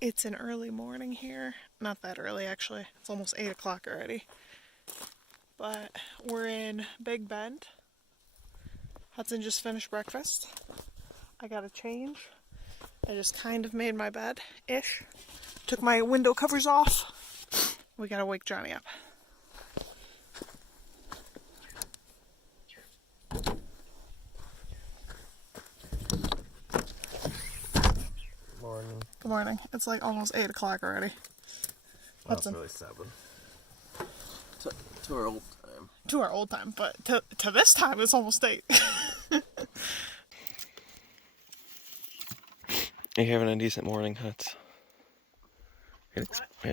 It's an early morning here. Not that early, actually. It's almost 8 o'clock already. But we're in Big Bend. Hudson just finished breakfast. I got a change. I just kind of made my bed-ish. Took my window covers off. We gotta wake Johnny up. Morning. Good morning. It's like almost 8 o'clock already. Well, it's really 7. To our old time. To our old time, but to this time it's almost 8. You're having a decent morning, Huts. It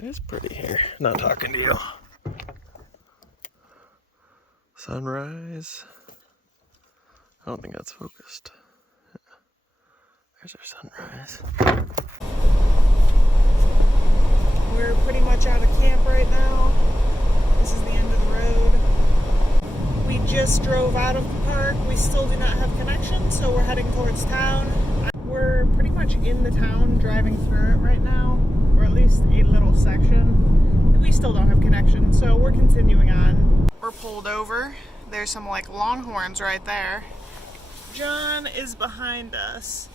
is pretty here. Not talking to you. Sunrise. I don't think that's focused. There's our sunrise. We're pretty much out of camp right now. This is the end of the road. We just drove out of the park. We still do not have connection, so we're heading towards town. We're pretty much in the town, driving through it right now, or at least a little section. We still don't have connection, so we're continuing on. We're pulled over. There's some like longhorns right there. John is behind us.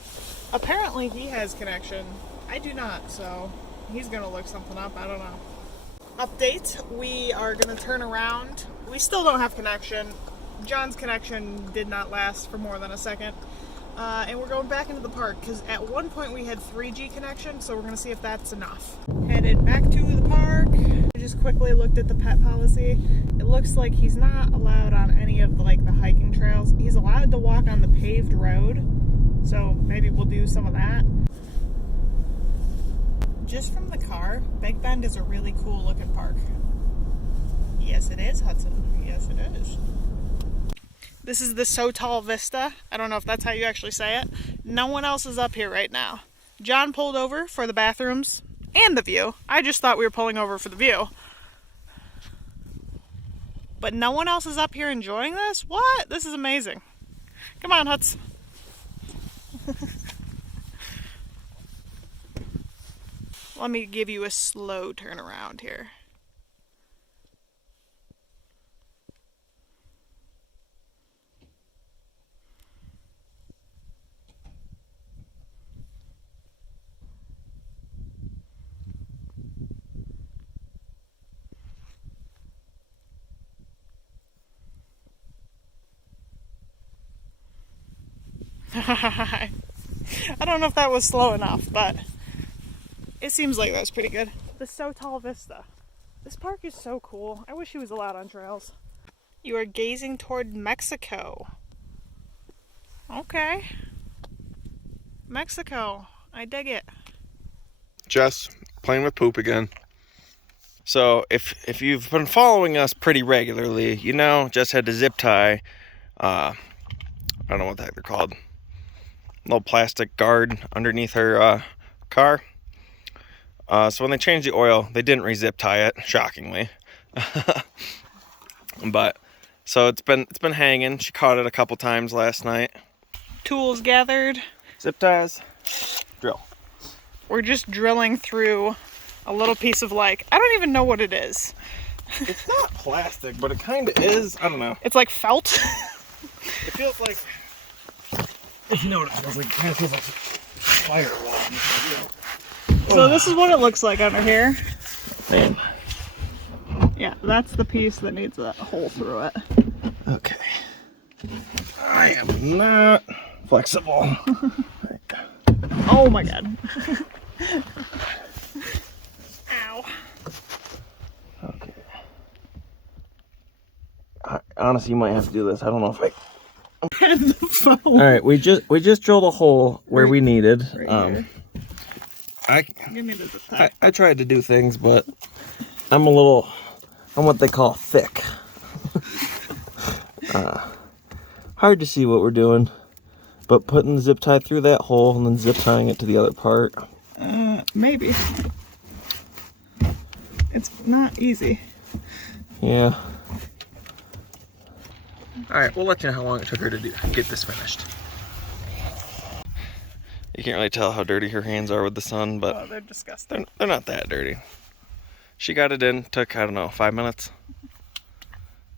Apparently he has connection. I do not, so he's gonna look something up. I don't know. Update, we are gonna turn around. We still don't have connection. John's connection did not last for more than a second. And we're going back into the park because at one point we had 3G connection, so we're gonna see if that's enough. Headed back to the park. I just quickly looked at the pet policy. It looks like he's not allowed on any of the hiking trails. He's allowed to walk on the paved road, so maybe we'll do some of that. Just from the car, Big Bend is a really cool looking park. Yes it is, Hudson. Yes it is. This is the So Tall Vista. I don't know if that's how you actually say it. No one else is up here right now. John pulled over for the bathrooms and the view. I just thought we were pulling over for the view. But no one else is up here enjoying this? What? This is amazing. Come on, Huts. Let me give you a slow turnaround here. I don't know if that was slow enough, but it seems like that was pretty good. The So Tall Vista. This park is so cool. I wish he was allowed on trails. You are gazing toward Mexico. Okay. Mexico. I dig it. Jess, playing with poop again. So, if you've been following us pretty regularly, you know Jess had to zip tie, I don't know what the heck they're called, little plastic guard underneath her car. So when they changed the oil, they didn't re-zip tie it, shockingly. But so it's been hanging. She caught it a couple times last night. Tools gathered. Zip ties, drill. We're just drilling through a little piece of I don't even know what it is. It's not plastic, but it kind of is. I don't know. It's like felt. It feels like, if you know what it feels like, it kind of feels like firewall. So this is what it looks like under here. Man. Yeah, that's the piece that needs a hole through it. Okay. I am not flexible. Oh my god. Ow. Okay. Honestly, you might have to do this. I don't know if I... All right, we just drilled a hole where we needed. Right Give me the zip. I tried to do things, but I'm what they call thick. Hard to see what we're doing, but putting the zip tie through that hole and then zip tying it to the other part. Maybe. It's not easy. Yeah. All right, we'll let you know how long it took her to get this finished. You can't really tell how dirty her hands are with the sun, but Oh, they're disgusting. they're not that dirty. She got it in, took, I don't know, 5 minutes.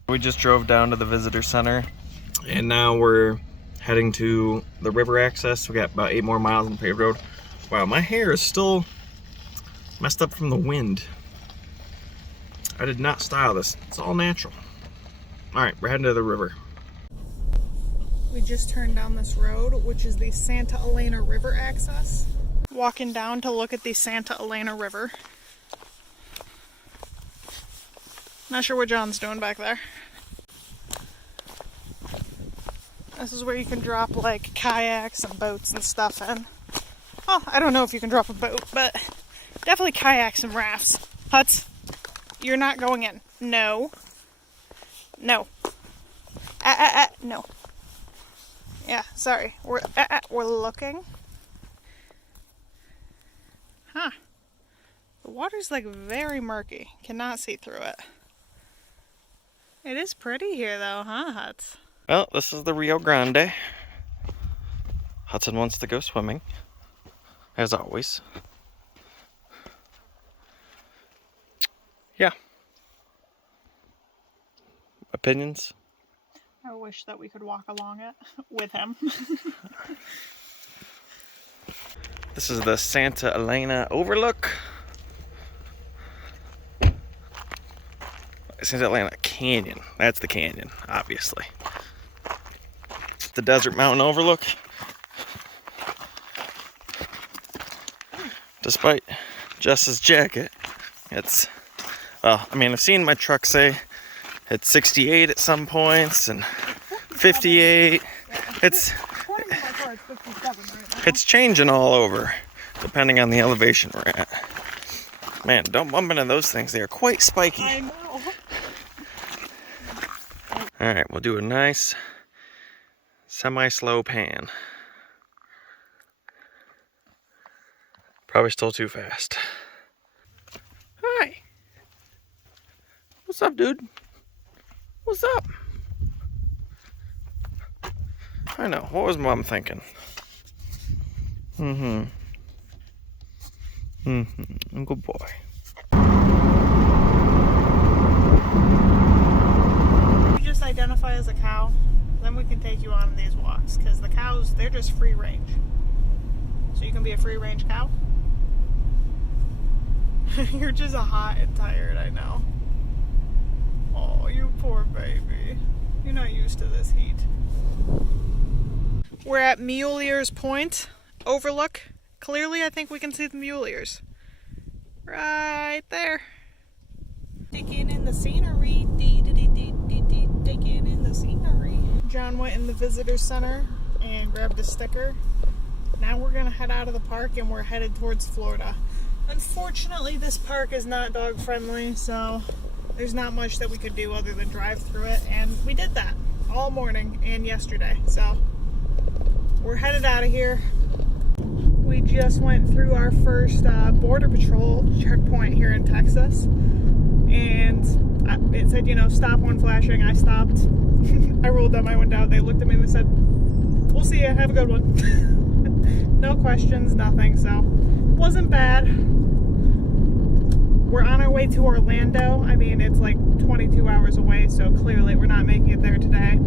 We just drove down to the visitor center, and now we're heading to the river access. We got about 8 more miles on the paved road. Wow, my hair is still messed up from the wind. I did not style this. It's all natural. All right, we're heading to the river. We just turned down this road, which is the Santa Elena River access. Walking down to look at the Santa Elena River. Not sure what John's doing back there. This is where you can drop like kayaks and boats and stuff in. Well, I don't know if you can drop a boat, but definitely kayaks and rafts. Huts, you're not going in. No. No. No. Yeah, sorry. We're looking. Huh. The water's like very murky. Cannot see through it. It is pretty here though, huh, Huts? Well, this is the Rio Grande. Hudson wants to go swimming, as always. Yeah. Opinions? I wish that we could walk along it with him. This is the Santa Elena Overlook. Santa Elena Canyon. That's the canyon, obviously. The Desert Mountain Overlook. Despite Jess's jacket, it's, well, I mean, I've seen my truck say it's 68 at some points and 58. It's changing all over, depending on the elevation we're at. Man, don't bump into those things. They are quite spiky. I know. All right, we'll do a nice semi-slow pan. Probably still too fast. Hi. What's up, dude? What's up? I know. What was Mom thinking? Good boy. You just identify as a cow, then we can take you on these walks, because the cows, they're just free range. So you can be a free range cow. You're just hot and tired, I know. Oh, you poor baby. You're not used to this heat. We're at Meuliers Point, Overlook. Clearly, I think we can see the Meuliers. Right there. Taking in the scenery. Taking in the scenery. John went in the visitor center and grabbed a sticker. Now we're gonna head out of the park and we're headed towards Florida. Unfortunately, this park is not dog friendly, so there's not much that we could do other than drive through it, and we did that all morning and yesterday. So we're headed out of here. We just went through our first Border Patrol checkpoint here in Texas, and it said, you know, stop when flashing. I stopped. I rolled down my window. They looked at me and they said, "We'll see you. Have a good one." No questions, nothing. So wasn't bad. We're on our way to Orlando. I mean, it's like 22 hours away, so clearly we're not making it there today.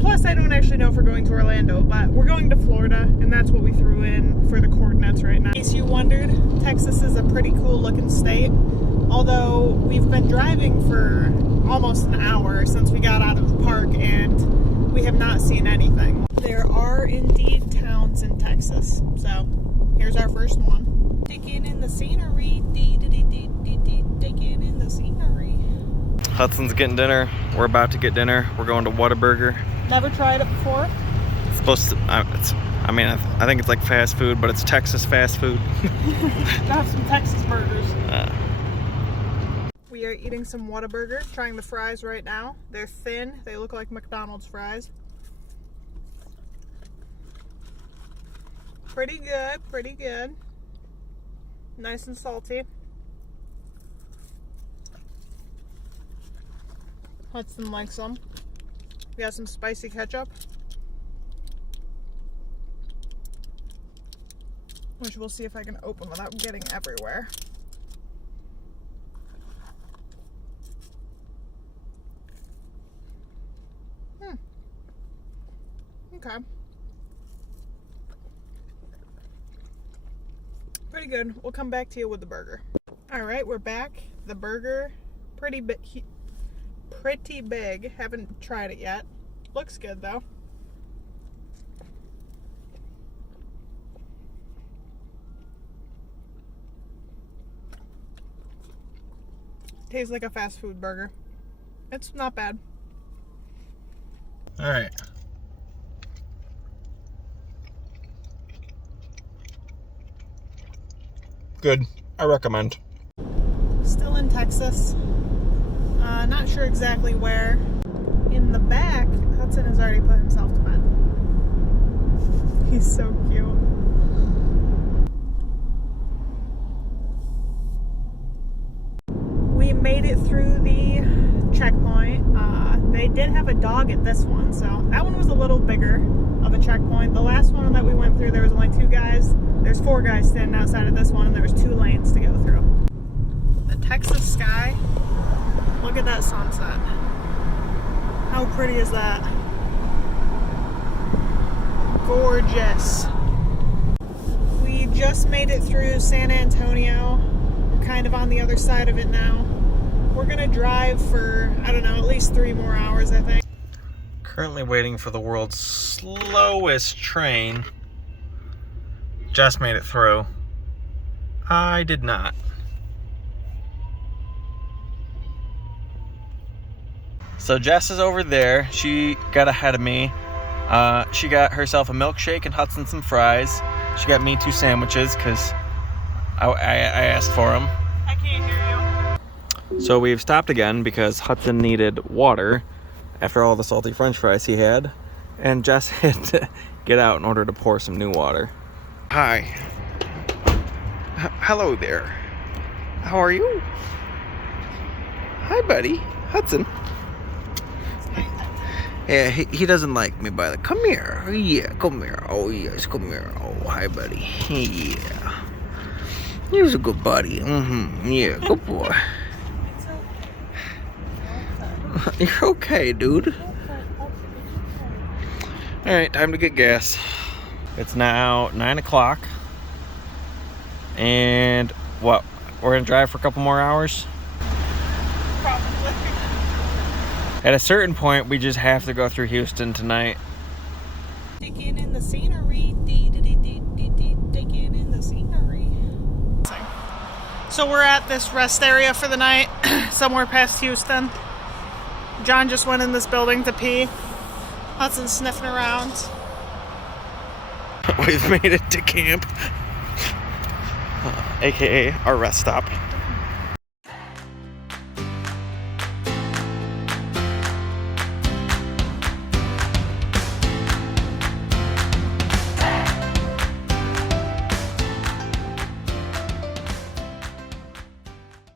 Plus, I don't actually know if we're going to Orlando, but we're going to Florida, and that's what we threw in for the coordinates right now. In case you wondered, Texas is a pretty cool looking state, although we've been driving for almost an hour since we got out of the park, and we have not seen anything. There are indeed towns in Texas, so here's our first one. Taking in the scenery, taking in the scenery. Hudson's getting dinner. We're about to get dinner. We're going to Whataburger. Never tried it before. It's supposed to. I think it's like fast food, but it's Texas fast food. Have some Texas burgers. We are eating some Whataburger. Trying the fries right now. They're thin. They look like McDonald's fries. Pretty good. Pretty good. Nice and salty. Hudson likes them. We got some spicy ketchup. which we'll see if I can open without getting everywhere. Okay. Pretty good. We'll come back to you with the burger. All right, we're back. The burger, pretty big. Haven't tried it yet. Looks good though. Tastes like a fast food burger. It's not bad. All right. Good. I recommend. Still in Texas. Not sure exactly where. In the back, Hudson has already put himself to bed. He's so cute. We made it through the checkpoint. They did have a dog at this one, so that one was a little bigger of a checkpoint. The last one that we went through, there was only 2 guys. There's 4 guys standing outside of this one, and there was 2 lanes to go through. The Texas sky, look at that sunset. How pretty is that? Gorgeous. We just made it through San Antonio. We're kind of on the other side of it now. We're gonna drive for, I don't know, at least 3 more hours, I think. Currently waiting for the world's slowest train. Jess made it through. I did not. So Jess is over there. She got ahead of me. She got herself a milkshake and Hudson some fries. She got me 2 sandwiches because I asked for them. I can't hear you. So we've stopped again because Hudson needed water after all the salty french fries he had. And Jess had to get out in order to pour some new water. Hi. Hello there. How are you? Hi, buddy. Hudson. Yeah, he doesn't like me, by the. Come here. Yeah, come here. Oh, yes, come here. Oh, hi, buddy. Yeah. He's a good buddy. Yeah, good boy. You're okay, dude. Alright, time to get gas. It's now 9 o'clock. And what? We're gonna drive for a couple more hours? Probably. At a certain point, we just have to go through Houston tonight. Taking in the scenery. Taking in the scenery. So we're at this rest area for the night, somewhere past Houston. John just went in this building to pee. Hudson's sniffing around. We've made it to camp, aka our rest stop.